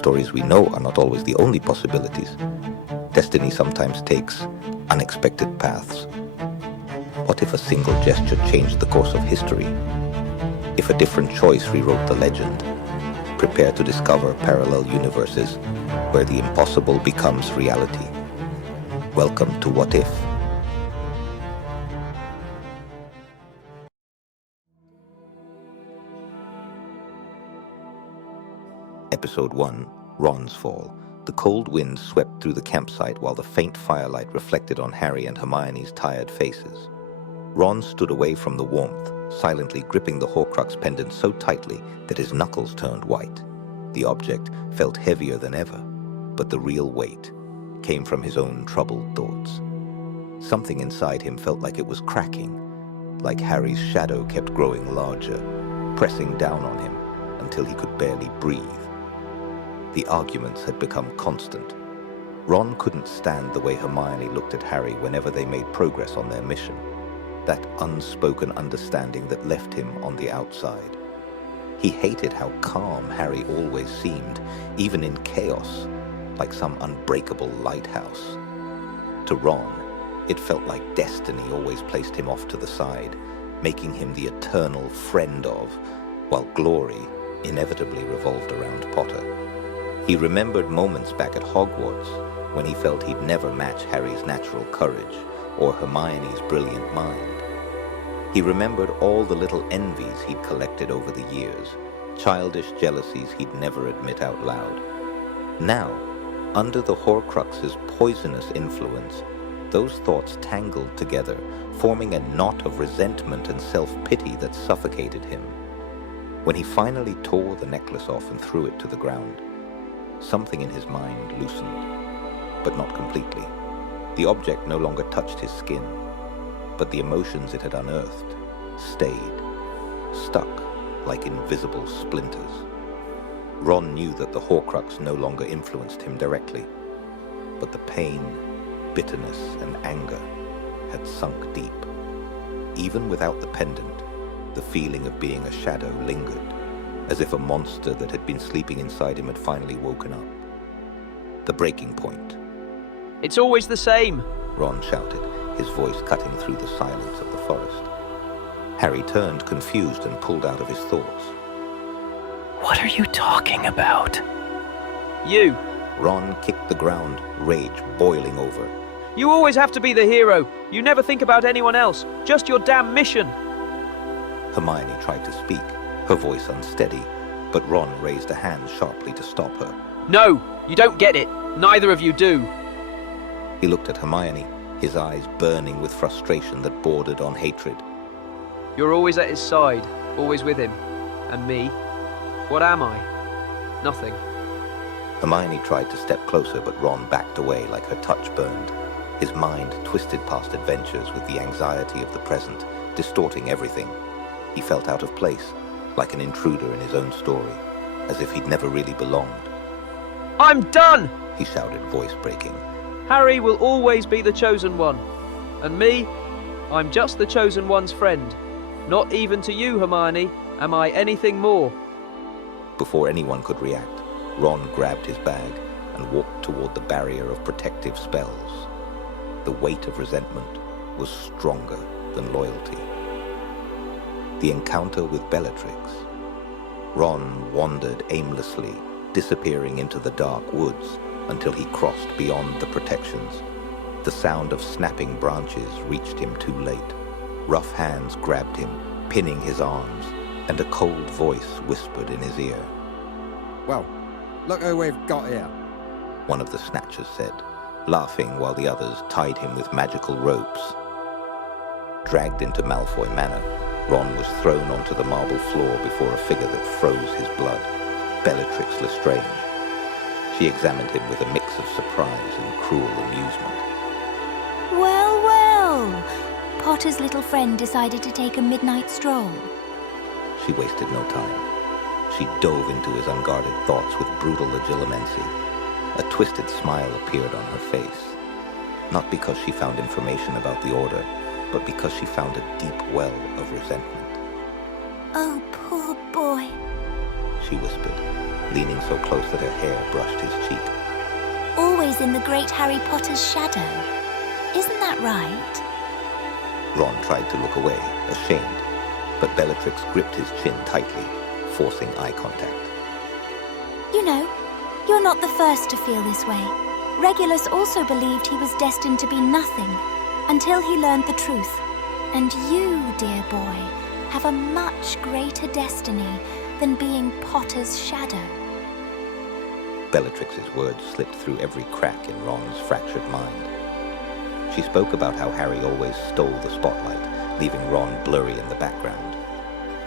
stories we know are not always the only possibilities. Destiny sometimes takes unexpected paths. What if a single gesture changed the course of history? If a different choice rewrote the legend? Prepare to discover parallel universes where the impossible becomes reality. Welcome to What If? Episode 1, Ron's Fall. The cold wind swept through the campsite while the faint firelight reflected on Harry and Hermione's tired faces. Ron stood away from the warmth, silently gripping the Horcrux pendant so tightly that his knuckles turned white. The object felt heavier than ever, but the real weight came from his own troubled thoughts. Something inside him felt like it was cracking, like Harry's shadow kept growing larger, pressing down on him until he could barely breathe. The arguments had become constant. Ron couldn't stand the way Hermione looked at Harry whenever they made progress on their mission. That unspoken understanding that left him on the outside. He hated how calm Harry always seemed, even in chaos, like some unbreakable lighthouse. To Ron, it felt like destiny always placed him off to the side, making him the eternal friend of, while glory inevitably revolved around Potter. He remembered moments back at Hogwarts when he felt he'd never match Harry's natural courage or Hermione's brilliant mind. He remembered all the little envies he'd collected over the years, childish jealousies he'd never admit out loud. Now, under the Horcrux's poisonous influence, those thoughts tangled together, forming a knot of resentment and self-pity that suffocated him. When he finally tore the necklace off and threw it to the ground, something in his mind loosened, but not completely. The object no longer touched his skin, but the emotions it had unearthed stayed, stuck like invisible splinters. Ron knew that the Horcrux no longer influenced him directly, but the pain, bitterness, and anger had sunk deep. Even without the pendant, the feeling of being a shadow lingered, as if a monster that had been sleeping inside him had finally woken up. The breaking point. It's always the same, Ron shouted, his voice cutting through the silence of the forest. Harry turned confused and pulled out of his thoughts. What are you talking about? You. Ron kicked the ground, rage boiling over. You always have to be the hero. You never think about anyone else, just your damn mission. Hermione tried to speak, her voice unsteady, but Ron raised a hand sharply to stop her. No, you don't get it. Neither of you do. He looked at Hermione, his eyes burning with frustration that bordered on hatred. You're always at his side, always with him. And me? What am I? Nothing. Hermione tried to step closer, but Ron backed away like her touch burned. His mind twisted past adventures with the anxiety of the present, distorting everything. He felt out of place, like an intruder in his own story, as if he'd never really belonged. I'm done! He shouted, voice breaking. Harry will always be the chosen one. And me? I'm just the chosen one's friend. Not even to you, Hermione, am I anything more. Before anyone could react, Ron grabbed his bag and walked toward the barrier of protective spells. The weight of resentment was stronger than loyalty. The encounter with Bellatrix. Ron wandered aimlessly, disappearing into the dark woods until he crossed beyond the protections. The sound of snapping branches reached him too late. Rough hands grabbed him, pinning his arms, and a cold voice whispered in his ear. Well, look who we've got here, one of the snatchers said, laughing while the others tied him with magical ropes. Dragged into Malfoy Manor, Ron was thrown onto the marble floor before a figure that froze his blood, Bellatrix Lestrange. She examined him with a mix of surprise and cruel amusement. Well, well. Potter's little friend decided to take a midnight stroll. She wasted no time. She dove into his unguarded thoughts with brutal legilimency. A twisted smile appeared on her face. Not because she found information about the Order, but because she found a deep well of resentment. Oh, poor boy. she whispered, leaning so close that her hair brushed his cheek. Always in the great Harry Potter's shadow. Isn't that right? Ron tried to look away, ashamed, but Bellatrix gripped his chin tightly, forcing eye contact. You know, you're not the first to feel this way. Regulus also believed he was destined to be nothing until he learned the truth. And you, dear boy, have a much greater destiny than being Potter's shadow. Bellatrix's words slipped through every crack in Ron's fractured mind. She spoke about how Harry always stole the spotlight, leaving Ron blurry in the background.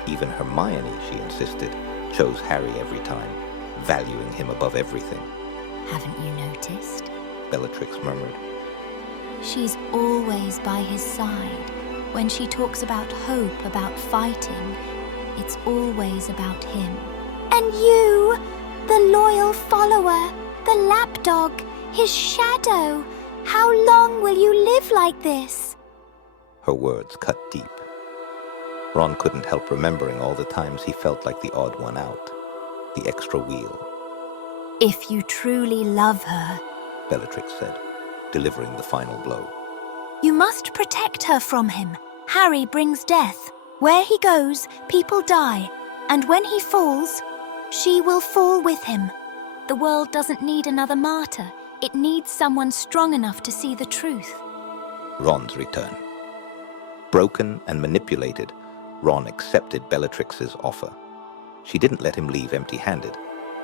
Even Hermione, she insisted, chose Harry every time, valuing him above everything. Haven't you noticed? Bellatrix murmured. She's always by his side. When she talks about hope, about fighting, it's always about him. And you, the loyal follower, the lapdog, his shadow, how long will you live like this? Her words cut deep. Ron couldn't help remembering all the times he felt like the odd one out, the extra wheel. If you truly love her, Bellatrix said, delivering the final blow. you must protect her from him. Harry brings death. Where he goes, people die. And when he falls, she will fall with him. The world doesn't need another martyr. It needs someone strong enough to see the truth. Ron's return. Broken and manipulated, Ron accepted Bellatrix's offer. She didn't let him leave empty-handed.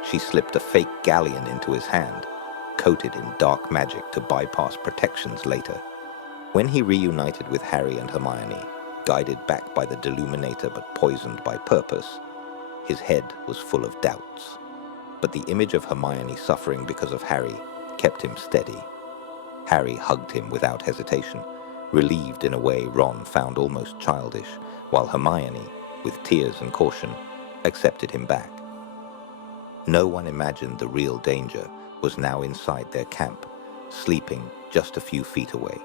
She slipped a fake galleon into his hand, coated in dark magic to bypass protections later. When he reunited with Harry and Hermione, guided back by the Deluminator but poisoned by purpose, his head was full of doubts. But the image of Hermione suffering because of Harry kept him steady. Harry hugged him without hesitation, relieved in a way Ron found almost childish, while Hermione, with tears and caution, accepted him back. No one imagined the real danger was now inside their camp, sleeping just a few feet away.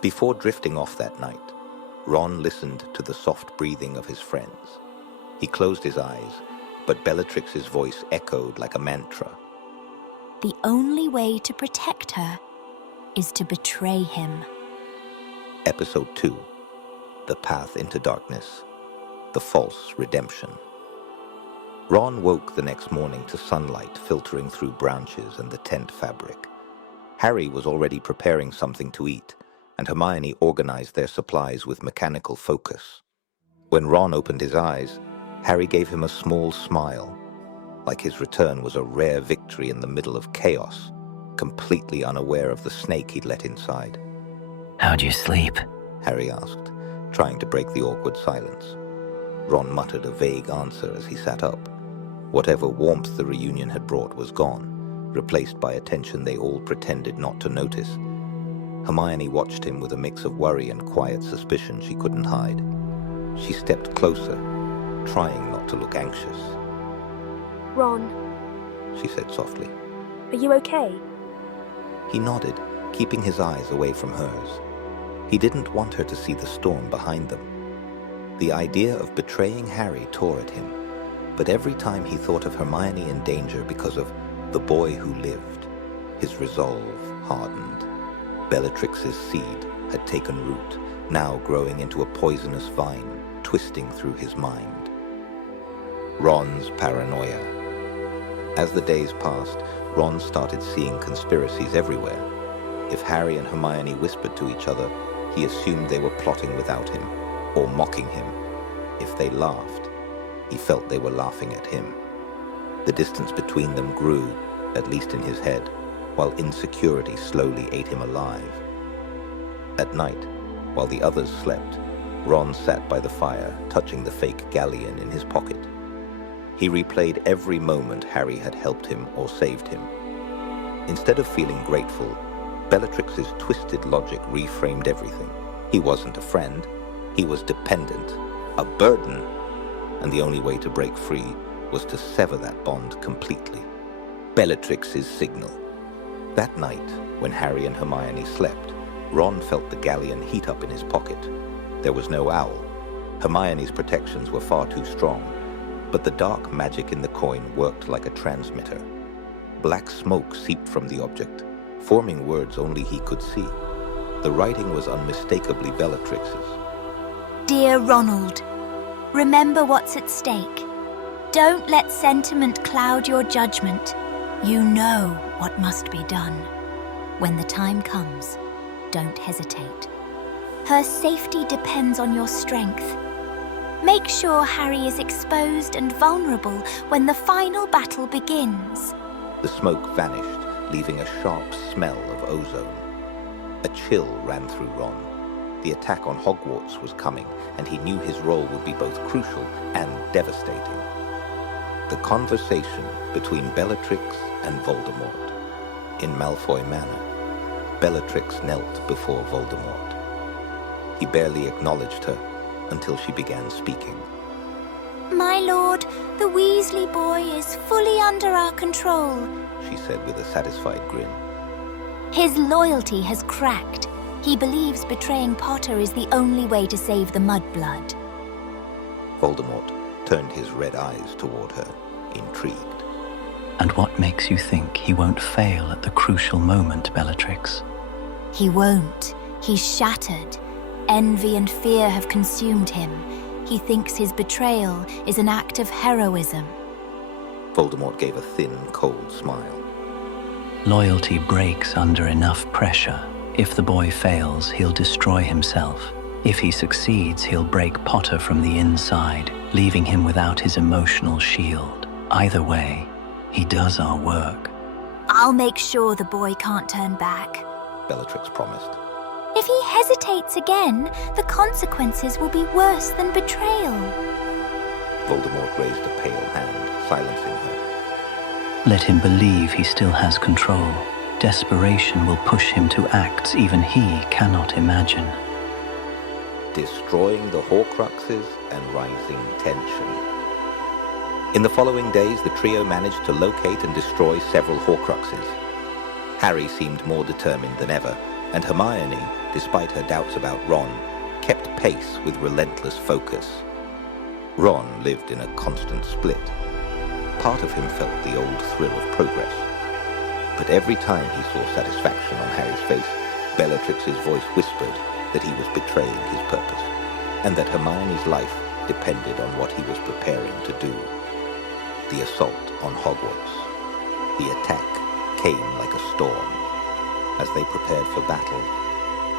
Before drifting off that night, Ron listened to the soft breathing of his friends. He closed his eyes, but Bellatrix's voice echoed like a mantra. The only way to protect her is to betray him. Episode 2, The Path into Darkness, The False Redemption. Ron woke the next morning to sunlight filtering through branches and the tent fabric. Harry was already preparing something to eat, and Hermione organized their supplies with mechanical focus. When Ron opened his eyes, Harry gave him a small smile, like his return was a rare victory in the middle of chaos, completely unaware of the snake he'd let inside. How'd you sleep? Harry asked, trying to break the awkward silence. Ron muttered a vague answer as he sat up. Whatever warmth the reunion had brought was gone, replaced by a tension they all pretended not to notice. Hermione watched him with a mix of worry and quiet suspicion she couldn't hide. She stepped closer, trying not to look anxious. Ron, She said softly. are you okay? He nodded, keeping his eyes away from hers. He didn't want her to see the storm behind them. The idea of betraying Harry tore at him, but every time he thought of Hermione in danger because of the boy who lived, his resolve hardened. Bellatrix's seed had taken root, now growing into a poisonous vine, twisting through his mind. Ron's paranoia. As the days passed, Ron started seeing conspiracies everywhere. If Harry and Hermione whispered to each other, he assumed they were plotting without him, or mocking him. If they laughed, he felt they were laughing at him. The distance between them grew, at least in his head, while insecurity slowly ate him alive. At night, while the others slept, Ron sat by the fire, touching the fake galleon in his pocket. He replayed every moment Harry had helped him or saved him. Instead of feeling grateful, Bellatrix's twisted logic reframed everything. He wasn't a friend, he was dependent, a burden, and the only way to break free was to sever that bond completely. Bellatrix's signal. That night, when Harry and Hermione slept, Ron felt the galleon heat up in his pocket. There was no owl. Hermione's protections were far too strong, But the dark magic in the coin worked like a transmitter. Black smoke seeped from the object, forming words only he could see. The writing was unmistakably Bellatrix's. Dear Ronald, remember what's at stake. Don't let sentiment cloud your judgment. You know what must be done. When the time comes, don't hesitate. Her safety depends on your strength. Make sure Harry is exposed and vulnerable when the final battle begins. The smoke vanished, leaving a sharp smell of ozone. A chill ran through Ron. The attack on Hogwarts was coming, and he knew his role would be both crucial and devastating. The conversation between Bellatrix and Voldemort. In Malfoy Manor, Bellatrix knelt before Voldemort. He barely acknowledged her until she began speaking. My lord, the Weasley boy is fully under our control. She said with a satisfied grin. His loyalty has cracked. He believes betraying Potter is the only way to save the mudblood. Voldemort turned his red eyes toward her, intrigued. And what makes you think he won't fail at the crucial moment, Bellatrix? He won't. He's shattered. Envy and fear have consumed him. He thinks his betrayal is an act of heroism. Voldemort gave a thin, cold smile. Loyalty breaks under enough pressure. If the boy fails, he'll destroy himself. If he succeeds, he'll break Potter from the inside, leaving him without his emotional shield. Either way, he does our work. I'll make sure the boy can't turn back. Bellatrix promised. If he hesitates again, the consequences will be worse than betrayal. Voldemort raised a pale hand, silencing her. Let him believe he still has control. Desperation will push him to acts even he cannot imagine. Destroying the Horcruxes and rising tension. In the following days, the trio managed to locate and destroy several Horcruxes. Harry seemed more determined than ever, and Hermione, despite her doubts about Ron, kept pace with relentless focus. Ron lived in a constant split. Part of him felt the old thrill of progress. But every time he saw satisfaction on Harry's face, Bellatrix's voice whispered that he was betraying his purpose, and that Hermione's life depended on what he was preparing to do. The assault on Hogwarts. The attack came like a storm. As they prepared for battle,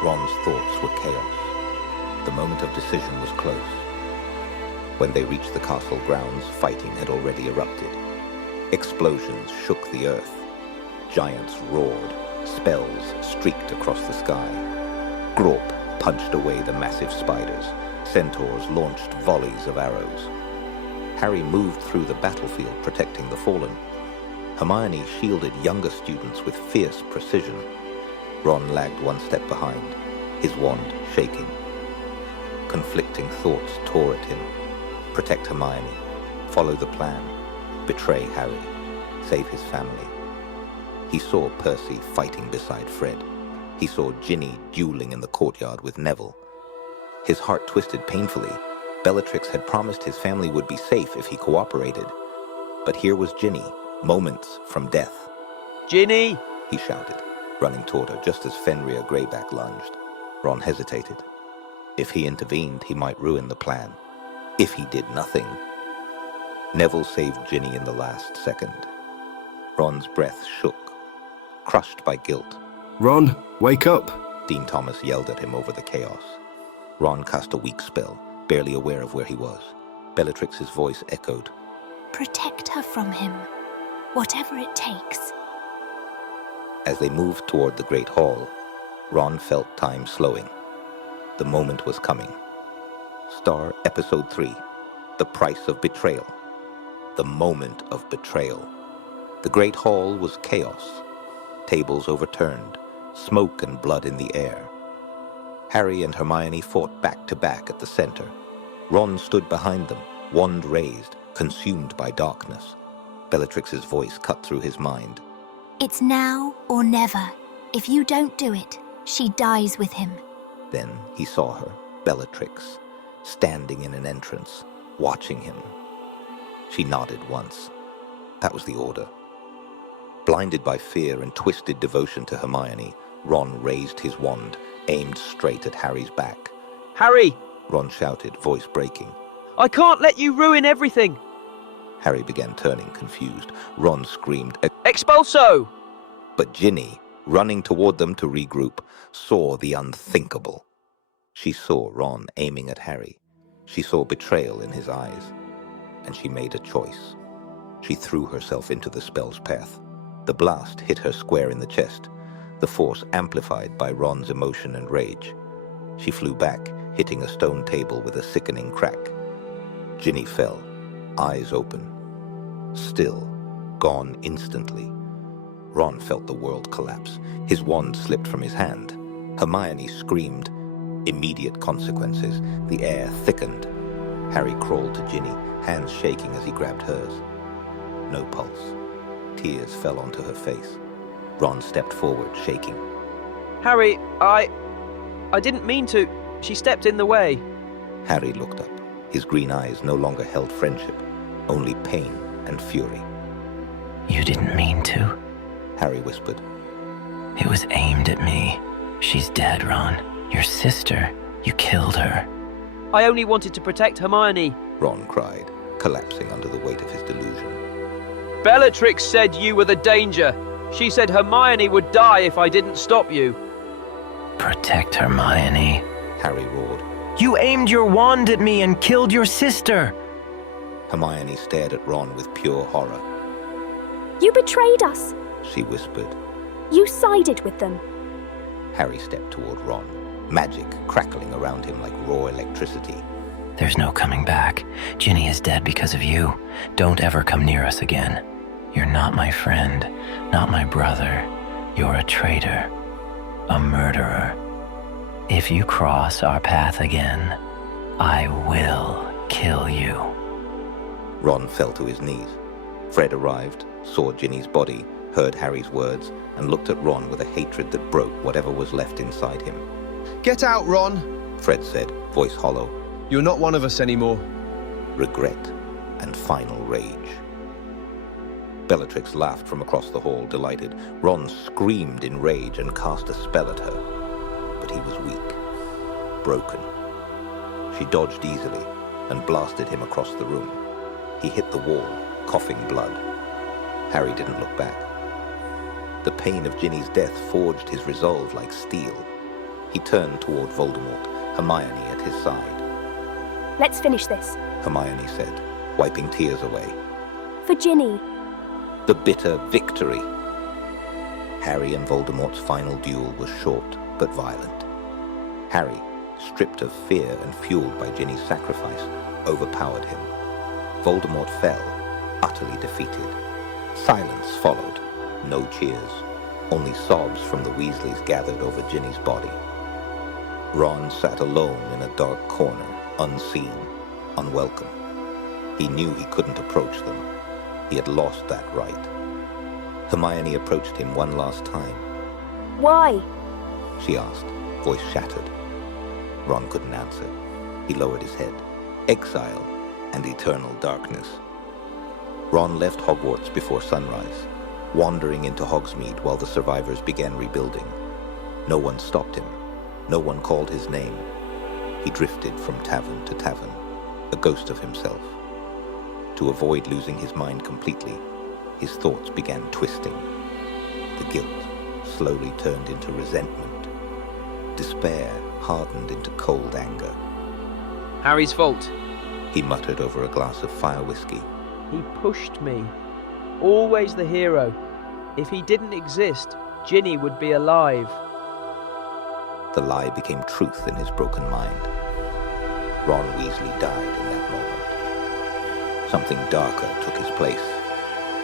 Ron's thoughts were chaos. The moment of decision was close. When they reached the castle grounds, fighting had already erupted. Explosions shook the earth. Giants roared. Spells streaked across the sky. Grawp punched away the massive spiders. Centaurs launched volleys of arrows. Harry moved through the battlefield, protecting the fallen. Hermione shielded younger students with fierce precision. Ron lagged one step behind, his wand shaking. Conflicting thoughts tore at him. Protect Hermione, follow the plan, betray Harry, save his family. He saw Percy fighting beside Fred. He saw Ginny dueling in the courtyard with Neville. His heart twisted painfully. Bellatrix had promised his family would be safe if he cooperated. But here was Ginny, moments from death. Ginny! He shouted, running toward her just as Fenrir Greyback lunged. Ron hesitated. If he intervened, he might ruin the plan. If he did nothing. Neville saved Ginny in the last second. Ron's breath shook, crushed by guilt. Ron, wake up! Dean Thomas yelled at him over the chaos. Ron cast a weak spell, barely aware of where he was. Bellatrix's voice echoed. Protect her from him, whatever it takes. As they moved toward the Great Hall, Ron felt time slowing. The moment was coming. Star Episode 3, The Price of Betrayal. The moment of betrayal. The Great Hall was chaos. Tables overturned, smoke and blood in the air. Harry and Hermione fought back to back at the center. Ron stood behind them, wand raised, consumed by darkness. Bellatrix's voice cut through his mind. It's now or never. If you don't do it, she dies with him. Then he saw her, Bellatrix, standing in an entrance, watching him. She nodded once. That was the order. Blinded by fear and twisted devotion to Hermione, Ron raised his wand, aimed straight at Harry's back. Harry! Ron shouted, voice breaking. I can't let you ruin everything! Harry began turning confused. Ron screamed, Expulso! But Ginny, running toward them to regroup, saw the unthinkable. She saw Ron aiming at Harry. She saw betrayal in his eyes. And she made a choice. She threw herself into the spell's path. The blast hit her square in the chest, the force amplified by Ron's emotion and rage. She flew back, hitting a stone table with a sickening crack. Ginny fell, eyes open. Still, gone instantly. Ron felt the world collapse. His wand slipped from his hand. Hermione screamed. Immediate consequences. The air thickened. Harry crawled to Ginny, hands shaking as he grabbed hers. No pulse. Tears fell onto her face. Ron stepped forward, shaking. Harry, I didn't mean to. She stepped in the way. Harry looked up. His green eyes no longer held friendship, only pain and fury. You didn't mean to. Harry whispered. It was aimed at me. She's dead, Ron. Your sister. You killed her. I only wanted to protect Hermione. Ron cried, collapsing under the weight of his delusion. Bellatrix said you were the danger. She said Hermione would die if I didn't stop you. Protect Hermione. Harry roared. You aimed your wand at me and killed your sister. Hermione stared at Ron with pure horror. You betrayed us. She whispered. You sided with them. Harry stepped toward Ron, magic crackling around him like raw electricity. There's no coming back. Ginny is dead because of you. Don't ever come near us again. You're not my friend, not my brother. You're a traitor, a murderer. If you cross our path again, I will kill you. Ron fell to his knees. Fred arrived, saw Ginny's body, heard Harry's words, and looked at Ron with a hatred that broke whatever was left inside him. Get out, Ron, Fred said, voice hollow. You're not one of us anymore. Regret and final rage. Bellatrix laughed from across the hall, delighted. Ron screamed in rage and cast a spell at her. But he was weak, broken. She dodged easily and blasted him across the room. He hit the wall, coughing blood. Harry didn't look back. The pain of Ginny's death forged his resolve like steel. He turned toward Voldemort, Hermione at his side. Let's finish this. Hermione said, wiping tears away. For Ginny. The bitter victory. Harry and Voldemort's final duel was short but violent. Harry, stripped of fear and fueled by Ginny's sacrifice, overpowered him. Voldemort fell, utterly defeated. Silence followed. No cheers. Only sobs from the Weasleys gathered over Ginny's body. Ron sat alone in a dark corner, unseen, unwelcome. He knew he couldn't approach them. He had lost that right. Hermione approached him one last time. Why? She asked, voice shattered. Ron couldn't answer. He lowered his head. Exile and eternal darkness. Ron left Hogwarts before sunrise, wandering into Hogsmeade while the survivors began rebuilding. No one stopped him. No one called his name. He drifted from tavern to tavern, a ghost of himself. To avoid losing his mind completely, his thoughts began twisting. The guilt slowly turned into resentment. Despair hardened into cold anger. Harry's fault. He muttered over a glass of fire whiskey. He pushed me. Always the hero. If he didn't exist, Ginny would be alive. The lie became truth in his broken mind. Ron Weasley died in that moment. Something darker took his place.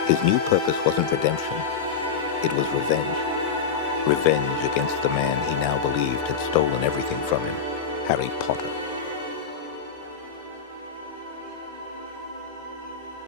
His new purpose wasn't redemption. It was revenge. Revenge against the man he now believed had stolen everything from him, Harry Potter.